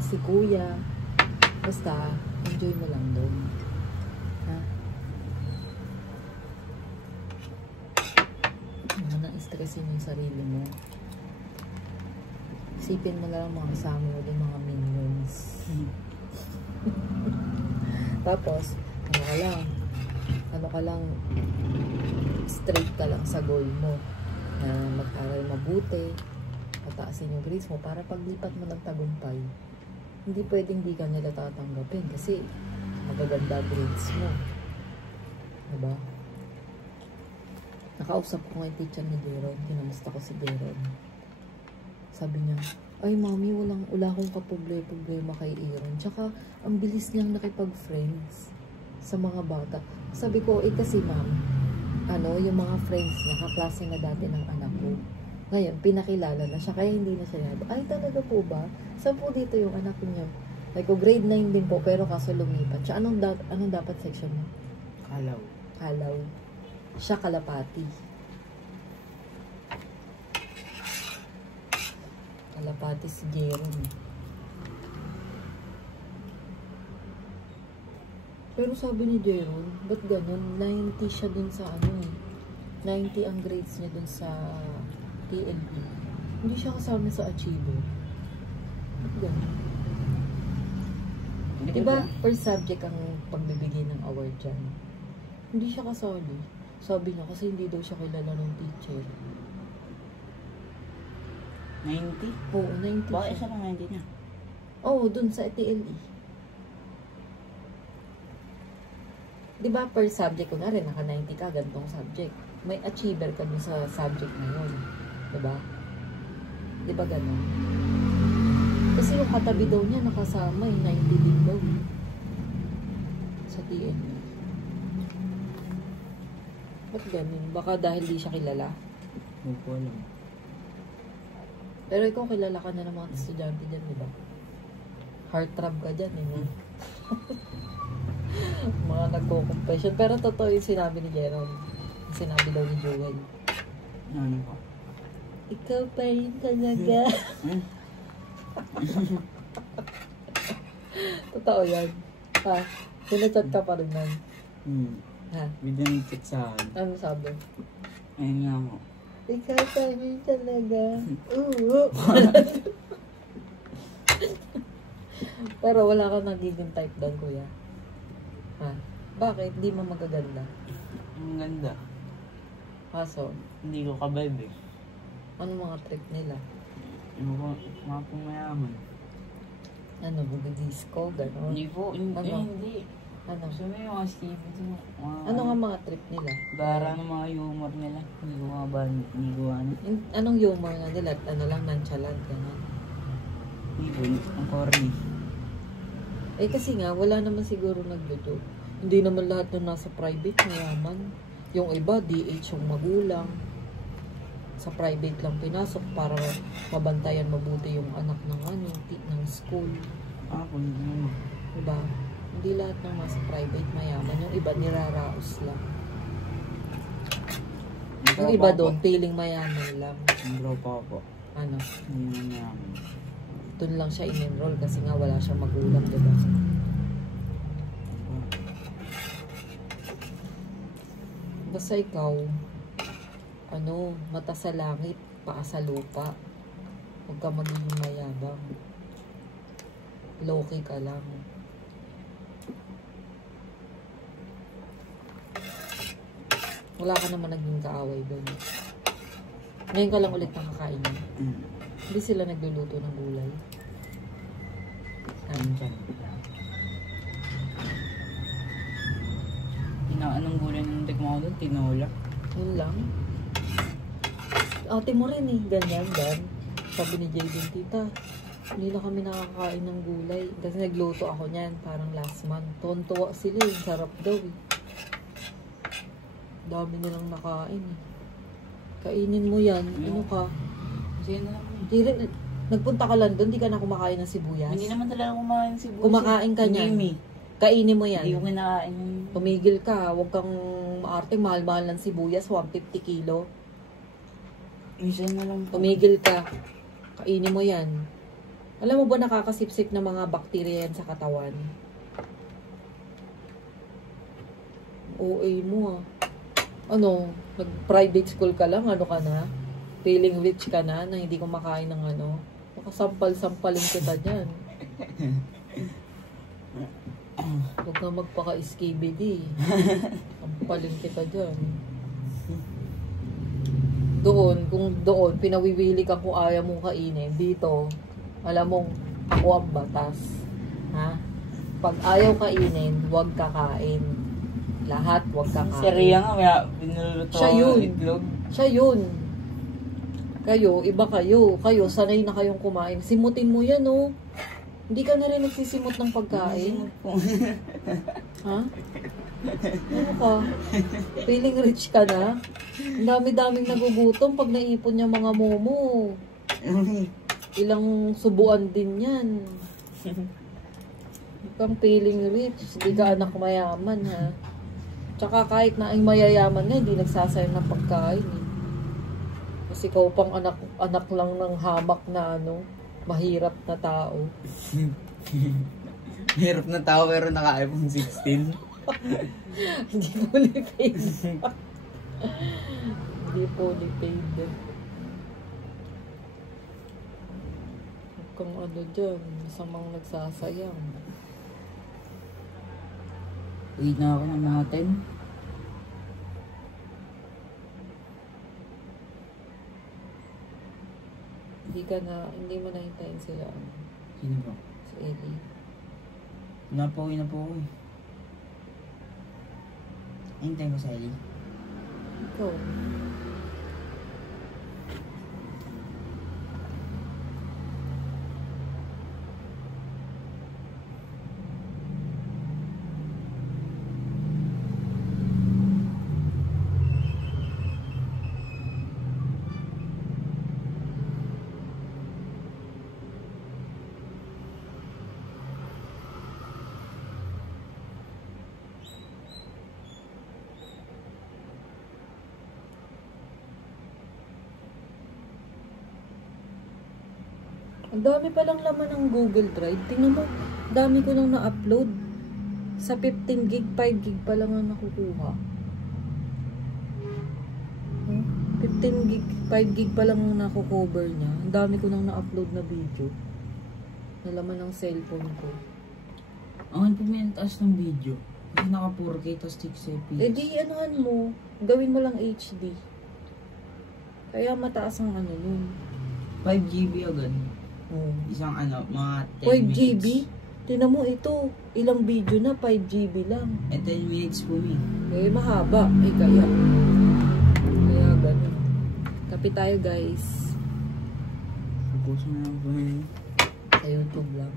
na si kuya. Basta, enjoy mo lang doon. Ha? Ano na, stressin yung sarili mo. Isipin mo lang mga kasama mo doon, mga minions. Tapos, ano ka lang, straight ka lang sa goal mo. Na mag-aral mabuti, pataasin yung grades mo para paglipat mo ng tagumpay. Hindi pwedeng di ka nila tatanggapin kasi magaganda grades mo. Diba? Nakausap ko nga yung teacher ni Deron. Kinamusta ko si Deron. Sabi niya, ay mami, wala akong kaproblema kay Aaron. Tsaka, ang bilis niyang nakipag-friends sa mga bata. Sabi ko, kasi ma'am, yung mga friends niya, kaklase na dati ng anak ko. Ngayon, pinakilala na siya, kaya hindi na siya nado. Ay, talaga po ba? Saan po dito yung anak niyo? Like, grade 9 din po, pero kaso lumipat siya. Anong dapat section mo? Kalaw. Siya Kalapati. Kalapati si Jerome. Pero sabi ni Jerome, ba't ganun? 90 siya dun sa 90 ang grades niya dun sa TLE. Hindi siya kasama sa achiever. Ba't ganun? Diba, per subject ang pagbibigay ng award dyan. Hindi siya kasali. Sabi niya kasi hindi daw siya kilala ng teacher. 90? Oo, 90 Bakit siya. siya ng 90 niya? Oo, dun sa TLE. Diba, per subject ko na rin, naka 90 ka, gantong subject. May achiever ka dun sa subject na yun. Diba? Diba ganun? Kasi yung katabi daw niya, nakasama 90 din daw. Sa TLE. Ba't ganun? Baka dahil di siya kilala. Hindi ko alam. Pero ikaw kilala ka na ng mga estudyante dyan, diba? Heartthrob ka dyan, eh. Mga nagko-confession. Pero totoo yung sinabi ni Jerome. Sinabi daw ni Joel. Ano ko? Ikaw pa rin talaga. Totoo yan. Ha? Sinachat ka pa rin nun. Ha? Binanitsit sa akin. Ano sabi? Ayun nga mo. Ikaw pa rin talaga. Oo. Pero wala kang nagiging type doon, kuya. Ha? Bakit? Hindi mo magaganda? Ang ganda. Kaso, Hindi ko kabibe. ano mga trick nila? Yung mga pumayaman. Ano, bugidisco, gano'n? Hindi po, hindi. Ano? Hindi. Ano? Gusto mo yung mga Steven, Ano nga mga trip nila? Gara ng mga humor nila. Hindi ko nga ba, hindi ko ano. Anong humor nga nila? Ano lang, nonchalant, gano'n? Hindi po, ang corny. Eh kasi nga, wala naman siguro nagluto. Hindi naman lahat na nasa private, mayaman. Yung iba, DH yung magulang. Sa private lang pinasok para mabantayan mabuti yung anak ng ng school. Hindi naman. Diba? Hindi lahat ng nasa private mayaman. Yung iba niraraos lang. Yung iba doon, feeling mayaman lang. Ang tropa ko po. Ano? Hindi naman mayaman. Doon lang siya in-enroll kasi nga wala siyang magulang, diba? Basta ikaw, mata sa langit, paa sa lupa. Huwag ka magiging mayabang. Low-key ka lang. Wala ka naman naging kaaway doon. Ngayon ka lang ulit nakakain. Hindi sila nagluluto ng gulay. Andiyan. Anong gulay ng tikma ko doon? Tinola. Yun lang. Ate mo rin eh. Ganyan, gan. Sabi ni Jaden, tita, hindi na kami nakakain ng gulay. Kasi nagluto ako niyan, parang last month. Tuwan-tuwa sila eh. Sarap daw eh. Dami nilang nakain eh. Kainin mo yan. Ano ka? Kasi na lang. Nagpunta ka lang doon, di ka na kumakain ng sibuyas? Hindi naman talaga kumain ng sibuyas. Kumakain ka niyan. Hindi, Kainin mo yan. Hindi ko kinakain. Tumigil ka. Huwag kang maarte. Mahal-mahal ng sibuyas. 150 kilo. Minsan na lang. Tumigil ka. Kainin mo yan. Alam mo ba nakakasipsip ng mga bakterya yan sa katawan? OA mo ah. Ano, nag-private school ka lang, ano ka na? Feeling rich ka na hindi kumakain ng ano? Makasampal-sampalin kita dyan. Huwag na magpaka-skibidi. Sampalin kita dyan. Kung doon, pinawiwili ka kung ayaw mong kainin. Dito, alam mong ako ang batas. Ha? Pag ayaw kainin, huwag kakain. Lahat, huwag kakain. Si Rhea nga, kaya pinuluto Siya yun. itlog. Siya yun. Kayo, iba kayo. Kayo, sanay na kayong kumain. Simutin mo yan, oh. Hindi ka na rin nagsisimot ng pagkain. Ha? Ano ka? Feeling rich ka na? Ang dami-daming nagugutom pag naipon niya mga momo. Ilang subuan din yan. Kang feeling rich. Hindi ka anak mayaman, ha? Tsaka kahit na ay mayayaman na, hindi nagsasayang ng pagkain. Eh. Kasi ikaw pang anak lang ng hamak na ano, mahirap na tao. Hirap na tao pero naka-iPhone 16. Hindi fully paid. Hindi fully paid. Huwag kang ano dyan, masamang nagsasayang. Uwi na ako ng mga 10. Hindi mo nahintayin sila. Sino ba? Si Ellie. Uwi na po ako eh. Hintayin ko sa Ellie. Ikaw. Ang dami palang laman ng Google Drive. Tingnan mo, dami ko nang na-upload. Sa 15 gig, 5 gig pa lang ang nakukuha. 15 gig, 5 gig pa lang ang nakukover niya. Ang dami ko nang na-upload na video. Na laman ng cellphone ko. Ang pumientas ng video. Kasi naka 4K to 6 FPS. Eh di, anuhan mo. Gawin mo lang HD. Kaya mataas ang ano nun. 5GB agad. Oh. Isang ano, mga 10 5 minutes. GB? Tinan mo ito. Ilang video na, 5 GB lang. Eh, 10 minutes po eh. Eh, mahaba. Eh, kaya. Kaya ganun. Kape tayo, guys. Focus na lang po yun. Sa YouTube lang.